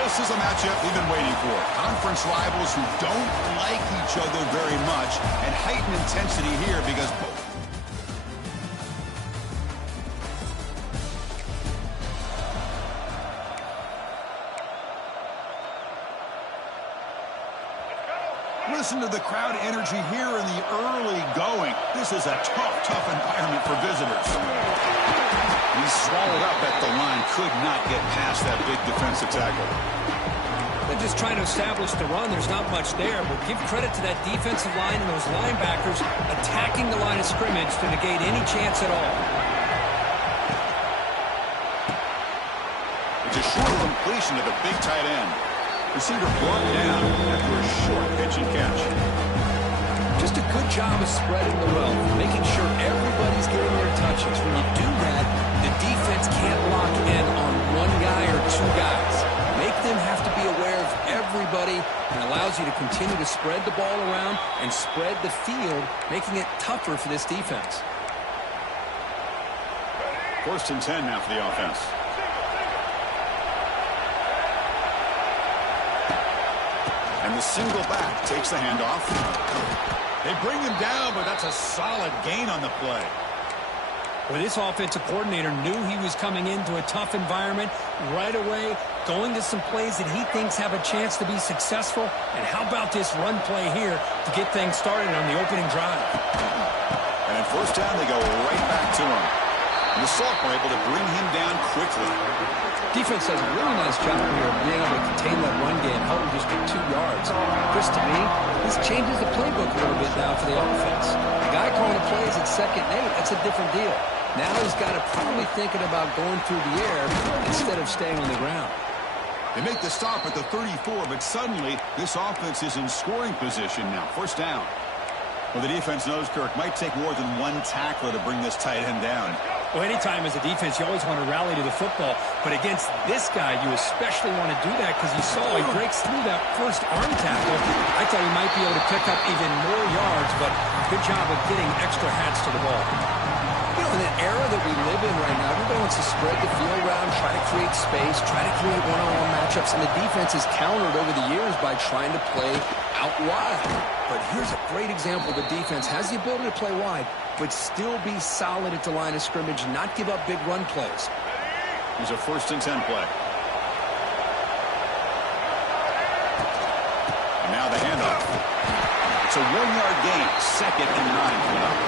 This is a matchup we've been waiting for. Conference rivals who don't like each other very much, and heightened intensity here because both. Listen to the crowd energy here in the early going. This is a tough environment for visitors. He's swallowed up at the line. Could not get past that big defensive tackle. They're just trying to establish the run. There's not much there, but give credit to that defensive line and those linebackers attacking the line of scrimmage to negate any chance at all. It's a short completion to the big tight end. Receiver brought down after a short pitch and catch. Just a good job of spreading the wealth, making sure everybody's getting their touches. When you do that, the defense can't lock in on one guy or two guys. Make them have to be aware of everybody, and allows you to continue to spread the ball around and spread the field, making it tougher for this defense. 1st and 10 now for the offense. And the single back takes the handoff. They bring him down, but that's a solid gain on the play. Well, this offensive coordinator knew he was coming into a tough environment right away, going to some plays that he thinks have a chance to be successful. And how about this run play here to get things started on the opening drive? And in 1st down, they go right back to him. And the Salk were able to bring him down quickly. Defense does a really nice job here of being able to contain that run game, held just for 2 yards. Chris, to me, this changes the playbook a little bit now for the offense. The guy calling the plays at 2nd and 8, that's a different deal. Now he's got to probably thinking about going through the air instead of staying on the ground. They make the stop at the 34, but suddenly this offense is in scoring position now. 1st down. Well, the defense knows, Kirk, might take more than one tackler to bring this tight end down. Well, anytime as a defense, you always want to rally to the football. But against this guy, you especially want to do that because you saw he breaks through that first arm tackle. I thought he might be able to pick up even more yards, but good job of getting extra hats to the ball. You know, in the era that we live in right now, everybody wants to spread the field around, try to create space, try to create one-on-one matchups, and the defense has countered over the years by trying to play out wide. But here's a great example. The defense has the ability to play wide, but still be solid at the line of scrimmage, not give up big run plays. Here's a 1st and 10 play. And now the handoff. It's a 1-yard gain, 2nd and 9 coming up.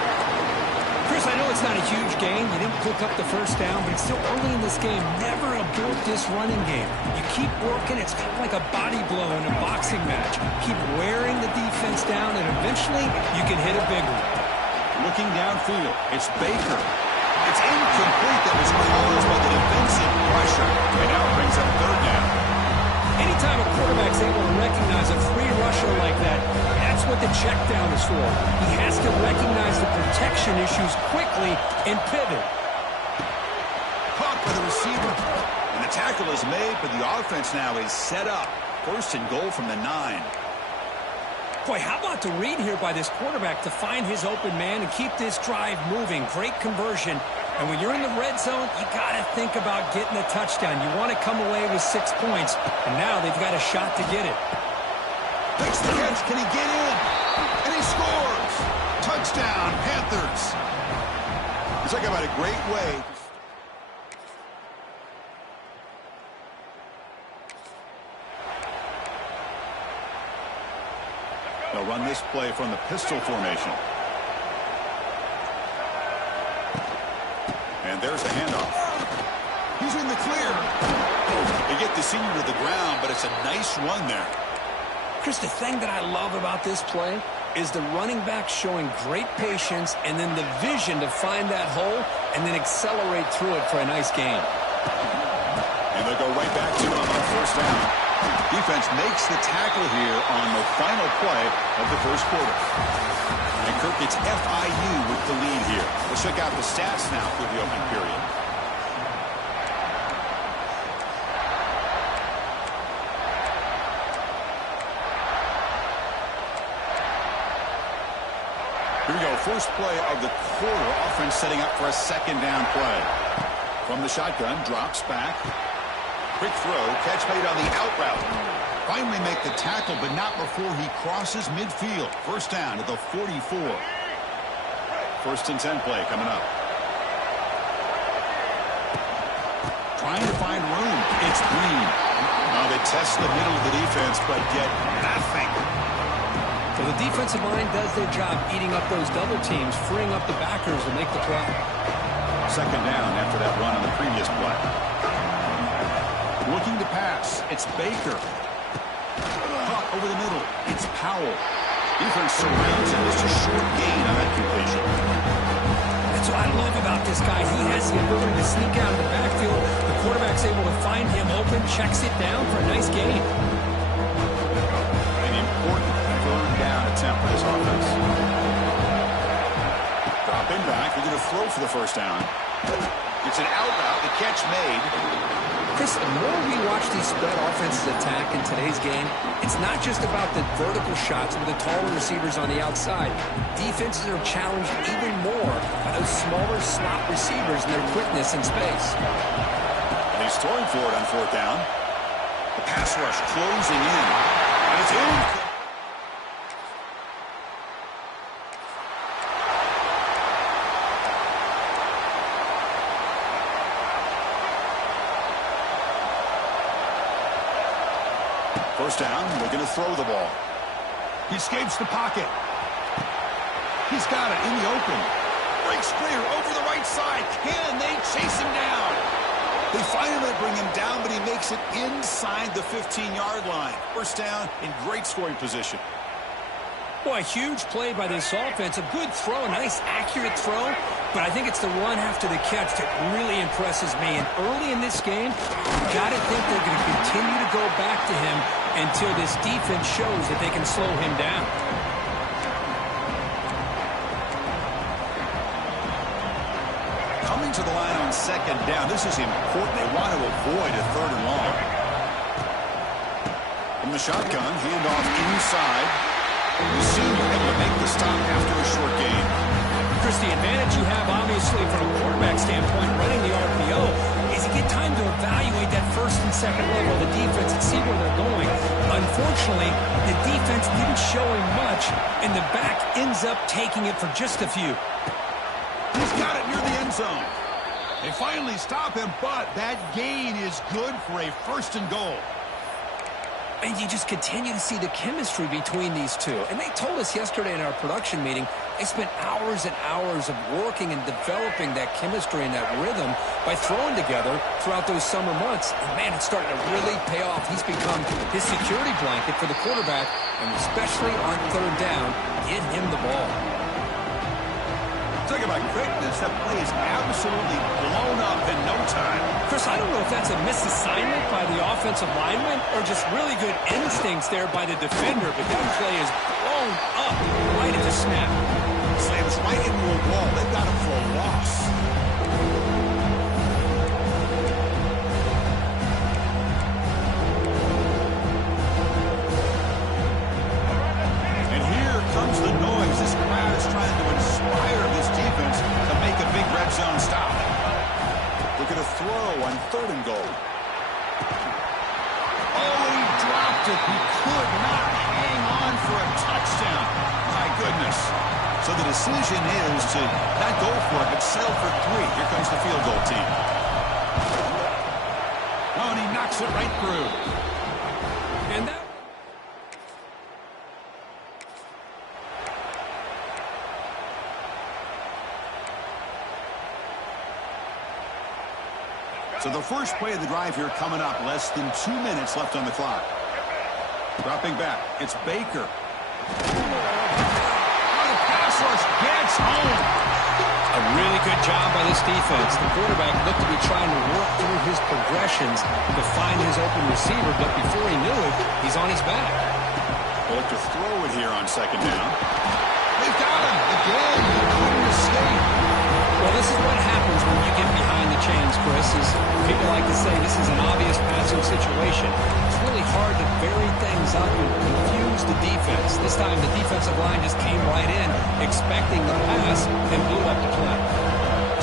Chris, I know it's not a huge gain. You didn't pick up the 1st down, but it's still early in this game. Never abort this running game. You keep working. It's kind of like a body blow in a boxing match. Keep wearing the defense down, and eventually you can hit a big one. Looking downfield, it's Baker. It's incomplete. That was caused by the defensive pressure. And now it brings up 3rd down. Anytime a quarterback's able to recognize a free rusher like that, that's what the check down is for. He has to recognize the protection issues quickly and pivot. Caught by the receiver. And the tackle is made, but the offense now is set up. 1st and goal from the 9. Boy, how about the read here by this quarterback to find his open man and keep this drive moving. Great conversion. And when you're in the red zone, you got to think about getting a touchdown. You want to come away with 6 points. And now they've got a shot to get it. Makes the catch. Can he get in? And he scores. Touchdown, Panthers. Talk about a great way. They'll run this play from the pistol formation. And there's the handoff. He's in the clear. They get the senior to the ground, but it's a nice run there. Chris, the thing that I love about this play is the running back showing great patience and then the vision to find that hole and then accelerate through it for a nice gain. And they'll go right back to him on 1st down. Defense makes the tackle here on the final play of the 1st quarter. And Kirk, it's FIU with the lead here. Let's check out the stats now through the opening period. Here we go, 1st play of the quarter. Offense setting up for a 2nd down play. From the shotgun, drops back. Quick throw, catch made on the out route. Finally make the tackle, but not before he crosses midfield. First down at the 44. First and 10 play coming up. Trying to find room. It's Green. Now they test the middle of the defense, but get nothing. So the defensive line does their job eating up those double teams, freeing up the backers to make the play. Second down after that run on the previous play. Looking to pass. It's Baker. Caught over the middle. It's Powell. Defense surrounds him. Just a short gain on that completion. That's what I love about this guy. He has the ability to sneak out of the backfield. The quarterback's able to find him open, checks it down for a nice gain. An important third down attempt for this offense. Dropping back. They're going to throw for the first down. It's an out route. The catch made. Chris, the more we watch these spread offenses attack in today's game, it's not just about the vertical shots with the taller receivers on the outside. Defenses are challenged even more by those smaller slot receivers and their quickness in space. And he's throwing for it on fourth down. The pass rush closing in. And it's in. First down, we're going to throw the ball. He escapes the pocket. He's got it in the open. Breaks clear over the right side. Can they chase him down? They finally bring him down, but he makes it inside the 15-yard line. First down in great scoring position. Boy, a huge play by this offense. A good throw, a nice accurate throw. But I think it's the run after the catch that really impresses me. And early in this game, you've got to think they're going to continue to go back to him until this defense shows that they can slow him down. Coming to the line on second down. This is important. They want to avoid a third and long. From the shotgun, handoff inside. The senior able to make the stop after a short gain. Chris, the advantage you have, obviously, from a quarterback standpoint, running the RPO, is you get time to evaluate that first and second level of the defense and see where they're going. Unfortunately, the defense didn't show him much, and the back ends up taking it for just a few. He's got it near the end zone. They finally stop him, but that gain is good for a first and goal. And you just continue to see the chemistry between these two. And they told us yesterday in our production meeting, they spent hours and hours of working and developing that chemistry and that rhythm by throwing together throughout those summer months. And, man, it's starting to really pay off. He's become his security blanket for the quarterback, and especially on third down, get him the ball. Talk about quickness. That play is absolutely blown up in no time. Chris, I don't know if that's a misassignment by the offensive lineman or just really good instincts there by the defender, but that play is blown up right at the snap. Slams right into a wall. They've got him for a loss. And here comes the noise. This crowd is trying to inspire this defense to make a big red zone stop. Look at a throw on third and goal. Oh, he dropped it. He could not hang on for a touchdown. My goodness. So the decision is to not go for it, but settle for 3. Here comes the field goal team. Oh, and he knocks it right through. And that... So the first play of the drive here coming up. Less than 2 minutes left on the clock. Dropping back. It's Baker. Rush gets home. A really good job by this defense. The quarterback looked to be trying to work through his progressions to find his open receiver, but before he knew it, he's on his back. They'll look to throw it here on second down. They've got him again. He couldn't escape. Well, this is what happens when you get behind the chains, Chris. Is people like to say this is an obvious passing situation. It's really hard to vary things up and confuse the defense. This time the defensive line just came right in, expecting the pass, and blew up the play.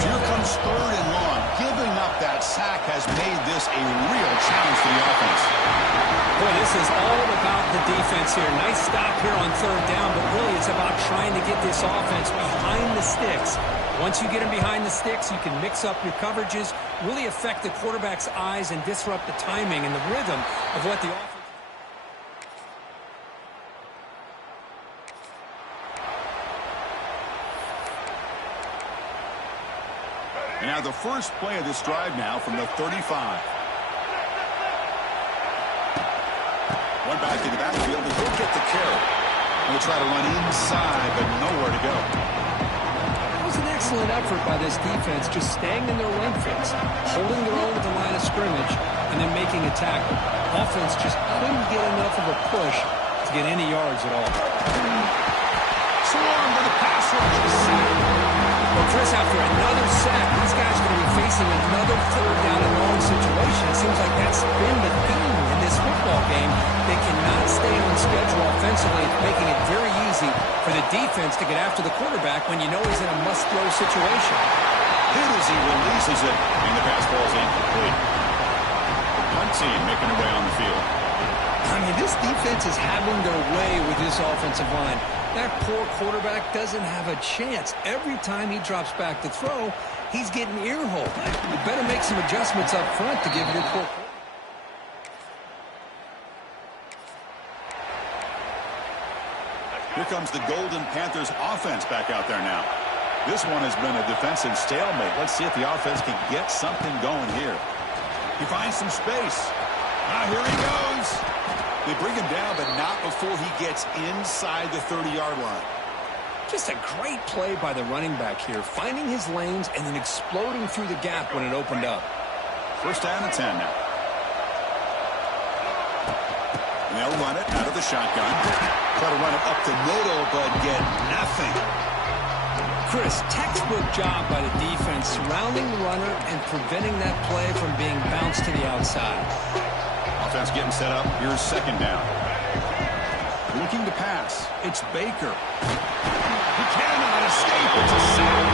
Here comes third and long, giving up that sack has made this a real challenge for the offense. Boy, this is all about the defense here. Nice stop here on third down, but really it's about trying to get this offense behind the sticks. Once you get them behind the sticks, you can mix up your coverages, really affect the quarterback's eyes, and disrupt the timing and the rhythm of what the offense. And now the first play of this drive now from the 35. One back in the backfield, and he'll get the carry. He'll try to run inside, but nowhere to go. That was an excellent effort by this defense, just staying in their run fits, holding their own at the line of scrimmage, and then making a tackle. Offense just couldn't get enough of a push to get any yards at all. Swarm with a pass rush. Well, Chris, after another sack, these guys are going to be facing another third down and long situation. It seems like that's been the theme in this football game. They cannot stay on schedule offensively, making it very easy for the defense to get after the quarterback when you know he's in a must-throw situation. Hit as he releases it, and the pass ball's incomplete. Punt team making their way on the field. I mean, this defense is having their way with this offensive line. That poor quarterback doesn't have a chance. Every time he drops back to throw, he's getting ear-holed. You better make some adjustments up front to give your poor quarterback. Here comes the Golden Panthers offense back out there now. This one has been a defensive stalemate. Let's see if the offense can get something going here. He finds some space. Here he goes. They bring him down, but not before he gets inside the 30-yard line. Just a great play by the running back here, finding his lanes and then exploding through the gap when it opened up. First down and 10 now. And they'll run it out of the shotgun. Try to run it up the middle, but get nothing. Chris, textbook job by the defense surrounding the runner and preventing that play from being bounced to the outside. Offense getting set up. Here's second down. Looking to pass. It's Baker. He cannot escape. It's a sack.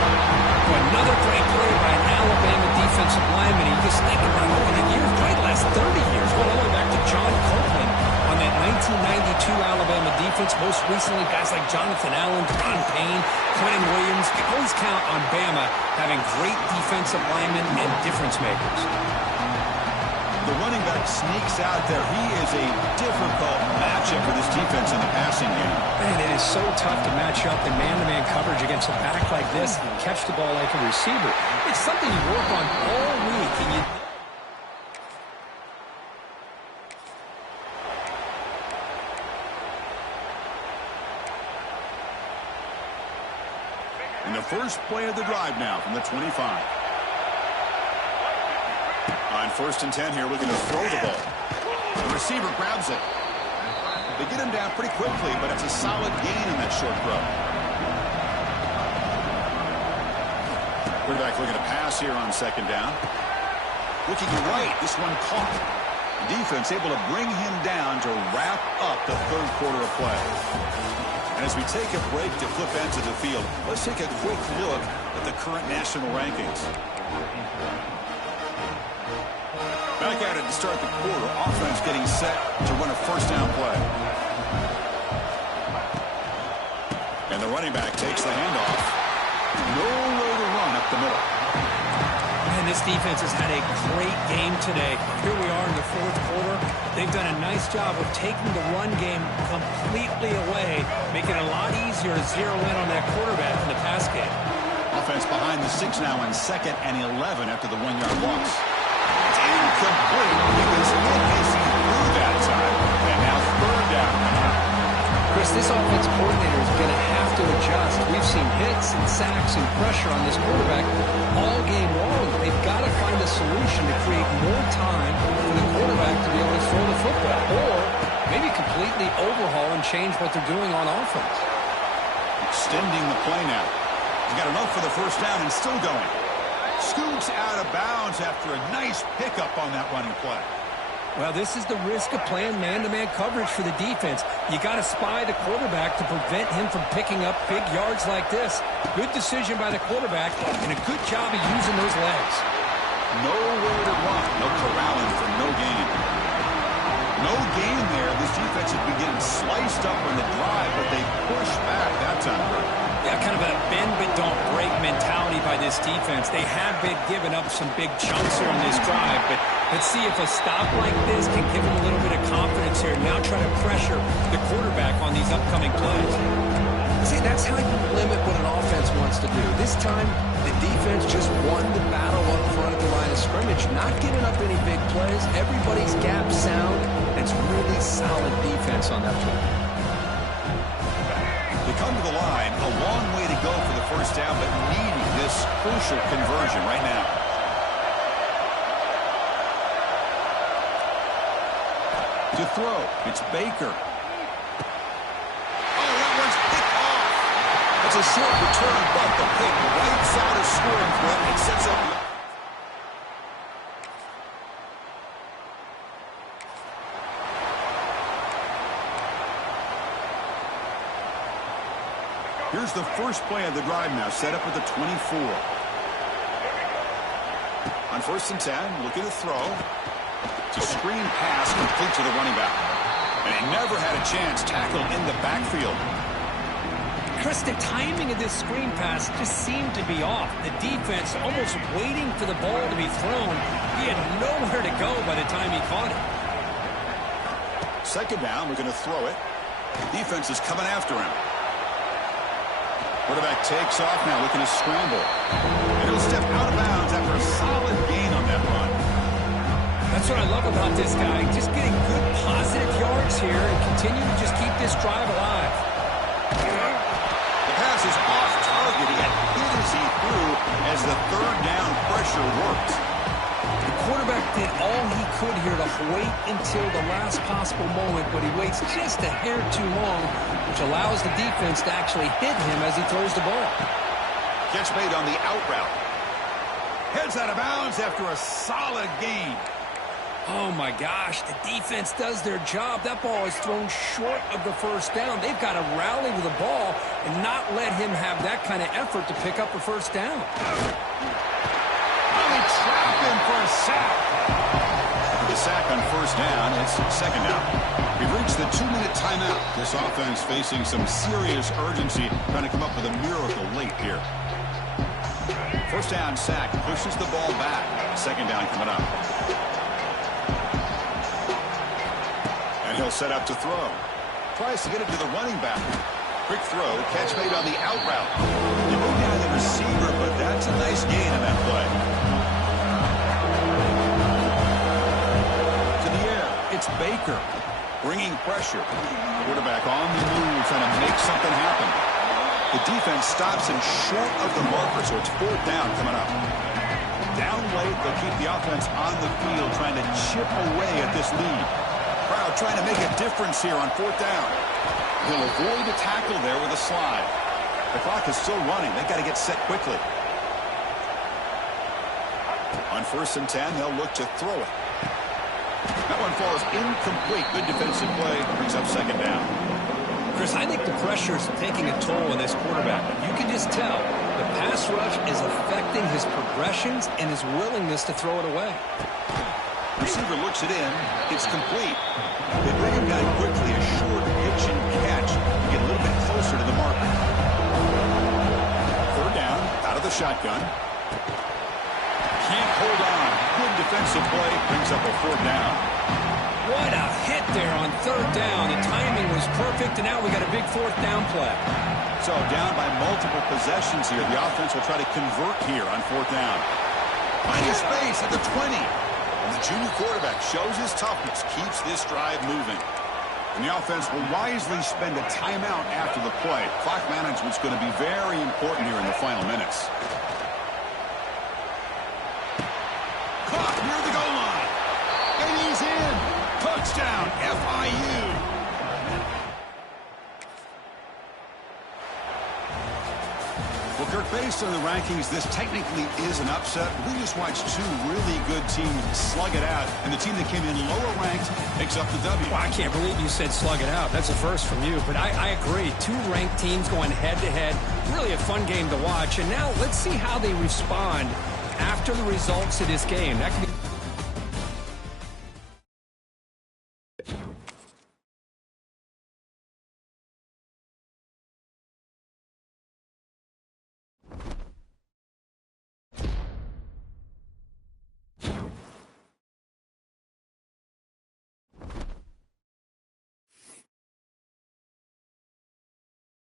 Another great play by an Alabama defensive lineman. You just think about over the years, probably the last 30 years, going all the way back to John Copeland on that 1992 Alabama defense. Most recently, guys like Jonathan Allen, Ron Payne, Quentin Williams. You always count on Bama having great defensive linemen and difference makers. The running back sneaks out there. He is a difficult matchup for this defense in the passing game. Man, it is so tough to match up in man-to-man coverage against a back like this and catch the ball like a receiver. It's something you work on all week. And the first play of the drive now from the 25. On first and 10 here, looking to throw the ball. The receiver grabs it. They get him down pretty quickly, but it's a solid gain in that short throw. Quarterback looking to pass here on second down. Looking right, this one caught. Defense able to bring him down to wrap up the third quarter of play. And as we take a break to flip ends of the field, let's take a quick look at the current national rankings. Back at it to start the quarter. Offense getting set to run a first down play. And the running back takes the handoff. Nowhere to run up the middle. Man, this defense has had a great game today. Here we are in the fourth quarter. They've done a nice job of taking the run game completely away, making it a lot easier to zero in on that quarterback in the pass game. Offense behind the 6 now in 2nd and 11 after the 1-yard loss. It's incomplete. He was hit as he threw that time. And now third down. Chris, this offense coordinator is going to have to adjust. We've seen hits and sacks and pressure on this quarterback all game long. They've got to find a solution to create more time for the quarterback to be able to throw the football, or maybe completely overhaul and change what they're doing on offense. Extending the play now. He's got enough for the first down and still going. Scoots out of bounds after a nice pickup on that running play. Well, this is the risk of playing man-to-man coverage for the defense. You got to spy the quarterback to prevent him from picking up big yards like this. Good decision by the quarterback and a good job of using those legs. nowhere to run. No corralling for no gain. No gain there. This defense has been getting sliced up on the drive, but they push back that time. Yeah, kind of a bend but don't break mentality by this defense. They have been giving up some big chunks here on this drive, but let's see if a stop like this can give them a little bit of confidence here. Now try to pressure the quarterback on these upcoming plays. See, that's how you limit what an offense wants to do. This time, the defense just won the battle up front at the line of scrimmage, not giving up any big plays. Everybody's gap sound. It's really solid defense on that play. They come to the line, a long way to go for the first down, but needing this crucial conversion right now. To throw, it's Baker. It's a short return, but the pick right side of scoring threat and sets up. Here's the first play of the drive now, set up at the 24. On 1st and 10, looking to throw. It's a screen pass complete to the running back. And he never had a chance tackled in the backfield. Chris, the timing of this screen pass just seemed to be off. The defense almost waiting for the ball to be thrown. He had nowhere to go by the time he caught it. 2nd down, we're going to throw it. Defense is coming after him. Quarterback takes off now, looking to scramble. And he'll step out of bounds after a solid gain on that run. That's what I love about this guy. Just getting good positive yards here and continue to just keep this drive alive. Is off target. He had hit as he threw as the 3rd down pressure worked. The quarterback did all he could here to wait until the last possible moment, but he waits just a hair too long, which allows the defense to actually hit him as he throws the ball. Catch made on the out route. Heads out of bounds after a solid gain. Oh, my gosh, the defense does their job. That ball is thrown short of the 1st down. They've got to rally to the ball and not let him have that kind of effort to pick up a 1st down. Oh, they trapped him for a sack. The sack on 1st down, it's 2nd down. We've reached the 2-minute timeout. This offense facing some serious urgency, trying to come up with a miracle late here. 1st down sack, pushes the ball back. 2nd down coming up. He'll set up to throw. Tries to get it to the running back. Quick throw. Catch made on the out route. He moved down the receiver, but that's a nice gain on that play. To the air. It's Baker. Bringing pressure. Quarterback on the move, trying to make something happen. The defense stops him short of the marker, so it's 4th down coming up. Down late, they'll keep the offense on the field, trying to chip away at this lead. Crowd trying to make a difference here on 4th down. He'll avoid the tackle there with a slide. The clock is still running. They've got to get set quickly. On 1st and 10, they'll look to throw it. That one falls incomplete. Good defensive play. Brings up 2nd down. Chris, I think the pressure is taking a toll on this quarterback. You can just tell the pass rush is affecting his progressions and his willingness to throw it away. Receiver looks it in. It's complete. They bring him down quickly. A short pitch and catch to get a little bit closer to the marker. 3rd down, out of the shotgun. Can't hold on. Good defensive play. Brings up a 4th down. What a hit there on 3rd down. The timing was perfect, and now we got a big 4th down play. So down by multiple possessions here. The offense will try to convert here on 4th down. Finding space at the 20. And the junior quarterback shows his toughness, keeps this drive moving. And the offense will wisely spend a timeout after the play. Clock management's going to be very important here in the final minutes. Caught near the goal line. And he's in. Touchdown, FIU. Well, Kirk, based on the rankings, this technically is an upset. We just watched 2 really good teams slug it out, and the team that came in lower ranked picks up the W. Well, I can't believe you said slug it out. That's a first from you, but I agree. 2 ranked teams going head-to-head. Really a fun game to watch, and now let's see how they respond after the results of this game. That could be